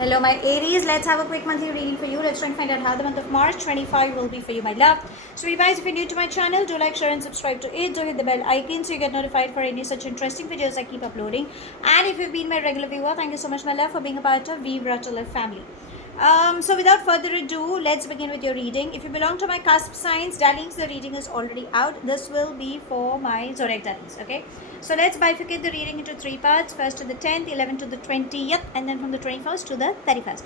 Hello, my Aries. Let's have a quick monthly reading for you. Let's try and find out how the month of March 25 will be for you, my love. So, you guys, if you're new to my channel, do like, share, and subscribe to it. Do hit the bell icon so you get notified for any such interesting videos I keep uploading. And if you've been my regular viewer, thank you so much, my love, for being a part of Vibra to Live family. So without further ado, let's begin with your reading. If you belong to my cusp signs, darlings, the reading is already out. This will be for my zodiac darlings, okay? So let's bifurcate the reading into three parts. First to the 10th, 11th to the 20th, and then from the 21st to the 31st.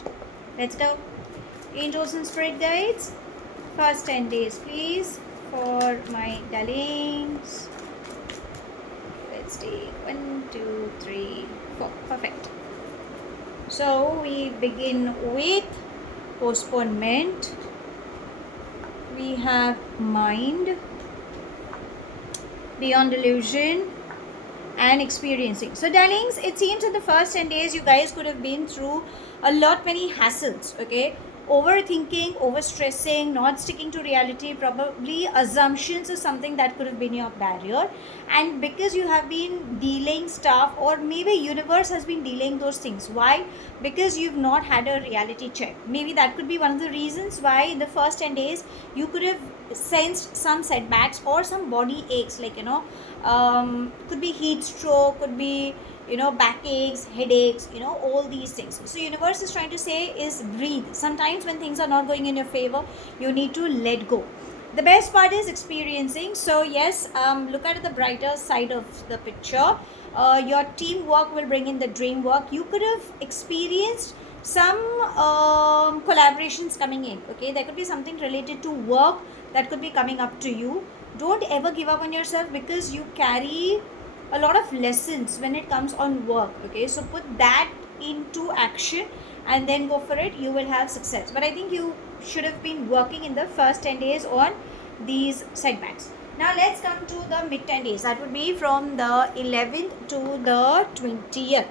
Let's go. Angels and spirit guides, first 10 days, please, for my darlings. Let's take 1, 2, 3, 4. Perfect. So we begin with postponement. We have mind, beyond delusion, and experiencing. So darlings, it seems in the first 10 days you guys could have been through a lot many hassles, okay? Overthinking, overstressing, not sticking to reality, probably assumptions is something that could have been your barrier. And because you have been delaying stuff, or maybe universe has been delaying those things. Why? Because you've not had a reality check. Maybe that could be one of the reasons why in the first 10 days you could have sensed some setbacks or some body aches, like could be heat stroke, could be backaches, headaches, all these things. So universe is trying to say is breathe. Sometimes when things are not going in your favor, you need to let go. The best part is experiencing. So yes, look at the brighter side of the picture. Your teamwork will bring in the dream work. You could have experienced some collaborations coming in, okay? There could be something related to work that could be coming up to you. Don't ever give up on yourself, because you carry a lot of lessons when it comes on work, okay? So put that into action and then go for it. You will have success. But I think you should have been working in the first 10 days on these setbacks. Now let's come to the mid 10 days. That would be from the 11th to the 20th.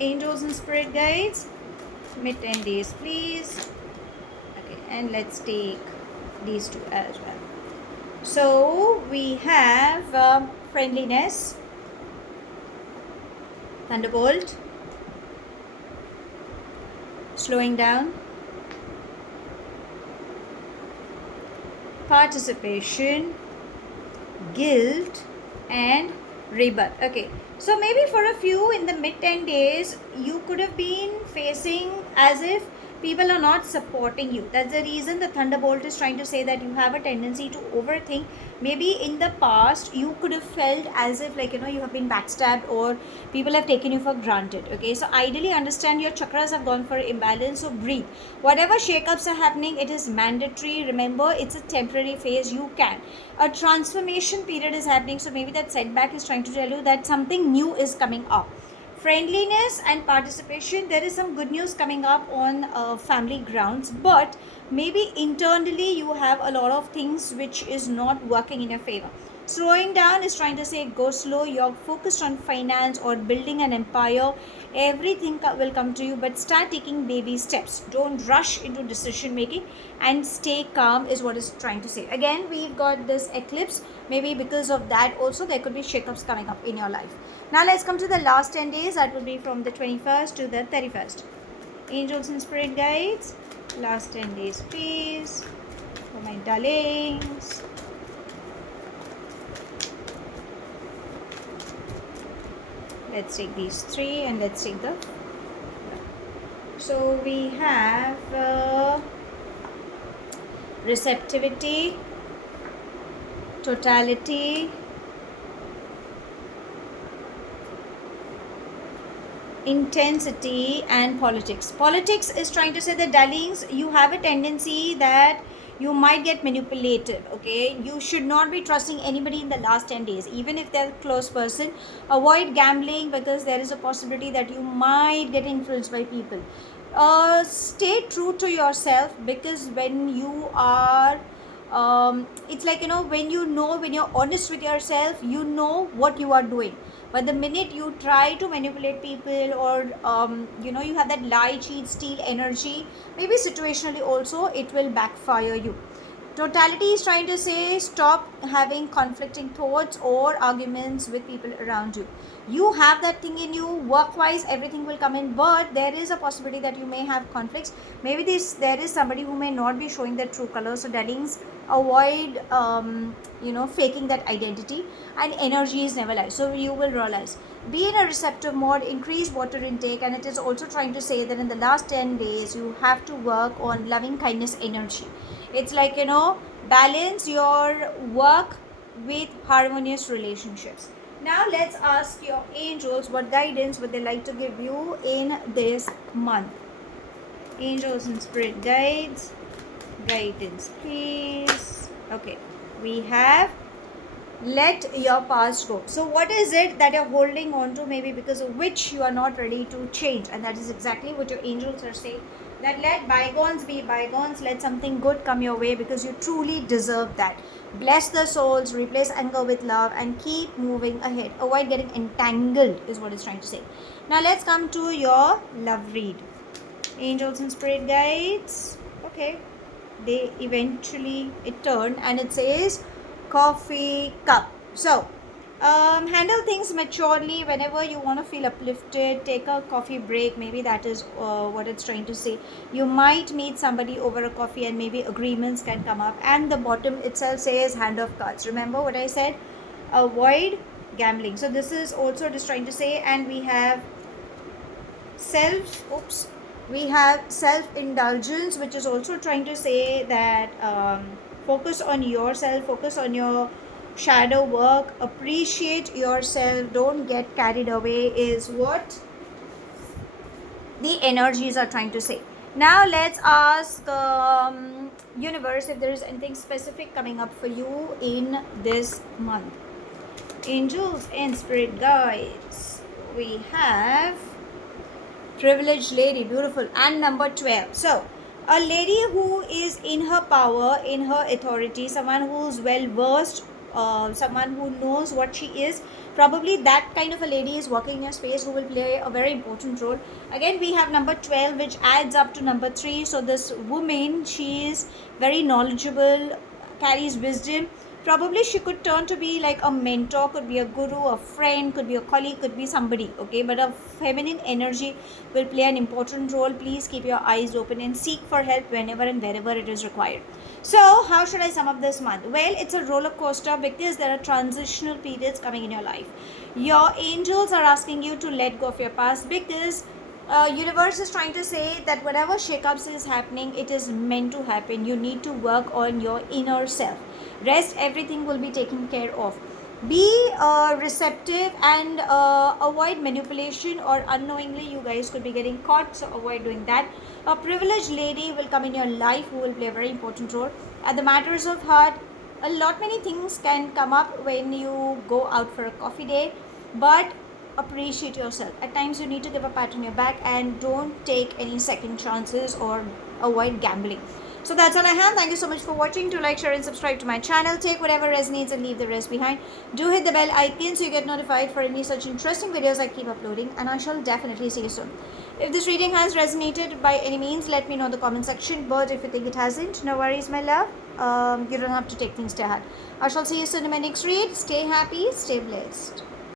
Angels and spirit guides, mid 10 days, please. Okay, and let's take these two as well. So we have friendliness, thunderbolt, slowing down, participation, guilt, and rebirth. Okay, so maybe for a few in the mid 10 days you could have been facing as if people are not supporting you. That's the reason the thunderbolt is trying to say that you have a tendency to overthink. Maybe in the past you could have felt as if you have been backstabbed or people have taken you for granted, okay? So ideally understand your chakras have gone for imbalance. So breathe. Whatever shakeups are happening, it is mandatory. Remember, it's a temporary phase. You can, a transformation period is happening. So maybe that setback is trying to tell you that something new is coming up. Friendliness and participation, there is some good news coming up on family grounds, but maybe internally you have a lot of things which is not working in your favor. Slowing down is trying to say go slow. You're focused on finance or building an empire. Everything will come to you, but start taking baby steps. Don't rush into decision making and stay calm is what is trying to say. Again, we've got this eclipse. Maybe because of that also there could be shakeups coming up in your life. Now let's come to the last 10 days. That will be from the 21st to the 31st. Angels and spirit guides, last 10 days, please, for my darlings. Let's take these three and let's take the. So we have receptivity, totality, intensity, and politics. Politics is trying to say that darlings, you have a tendency that you might get manipulated, okay? You should not be trusting anybody in the last 10 days, even if they're a close person. Avoid gambling, because there is a possibility that you might get influenced by people. Stay true to yourself, because when you are it's when you're honest with yourself, you know what you are doing. But the minute you try to manipulate people, or you have that lie, cheat, steal energy, maybe situationally also, it will backfire you. Totality is trying to say stop having conflicting thoughts or arguments with people around you. You have that thing in you, work wise everything will come in, but there is a possibility that you may have conflicts. Maybe there is somebody who may not be showing their true colors. So darlings, avoid faking that identity, and energy is never lies. So you will realize, be in a receptive mode, increase water intake, and it is also trying to say that in the last 10 days you have to work on loving kindness energy. It's like, balance your work with harmonious relationships. Now let's ask your angels what guidance would they like to give you in this month. Angels and spirit guides, guidance please. Okay, we have let your past go. So what is it that you're holding on to, maybe because of which you are not ready to change? And that is exactly what your angels are saying, that let bygones be bygones, let something good come your way, because you truly deserve that. Bless the souls, replace anger with love, and keep moving ahead. Avoid getting entangled is what it's trying to say. Now let's come to your love read. Angels and spirit guides, okay, they eventually it turned and it says coffee cup. So handle things maturely. Whenever you want to feel uplifted, take a coffee break. Maybe that is what it's trying to say. You might meet somebody over a coffee and maybe agreements can come up. And the bottom itself says hand of cards. Remember what I said, avoid gambling. So this is also just trying to say. And we have self-indulgence, which is also trying to say that focus on yourself, focus on your shadow work, appreciate yourself, don't get carried away, is what the energies are trying to say. Now let's ask universe if there is anything specific coming up for you in this month. Angels and spirit guides, we have privileged lady, beautiful, and number 12. So a lady who is in her power, in her authority, someone who's well versed, someone who knows what she is. Probably that kind of a lady is working in your space, who will play a very important role. Again, we have number 12, which adds up to number 3. So this woman, she is very knowledgeable, carries wisdom. Probably she could turn to be like a mentor, could be a guru, a friend, could be a colleague, could be somebody, okay? But a feminine energy will play an important role. Please keep your eyes open and seek for help whenever and wherever it is required. So how should I sum up this month? Well, it's a roller coaster because there are transitional periods coming in your life. Your angels are asking you to let go of your past, because universe is trying to say that whatever shakeups is happening, it is meant to happen. You need to work on your inner self. Rest, everything will be taken care of. Be receptive and avoid manipulation, or unknowingly you guys could be getting caught, so avoid doing that. A privileged lady will come in your life who will play a very important role. At the matters of heart, a lot many things can come up when you go out for a coffee day, but appreciate yourself. At times you need to give a pat on your back, and don't take any second chances or avoid gambling. So that's all I have. Thank you so much for watching. Do like, share and subscribe to my channel. Take whatever resonates and leave the rest behind. Do hit the bell icon so you get notified for any such interesting videos I keep uploading, and I shall definitely see you soon. If this reading has resonated by any means, let me know in the comment section. But if you think it hasn't, no worries, my love. You don't have to take things to heart. I shall see you soon in my next read. Stay happy, stay blessed.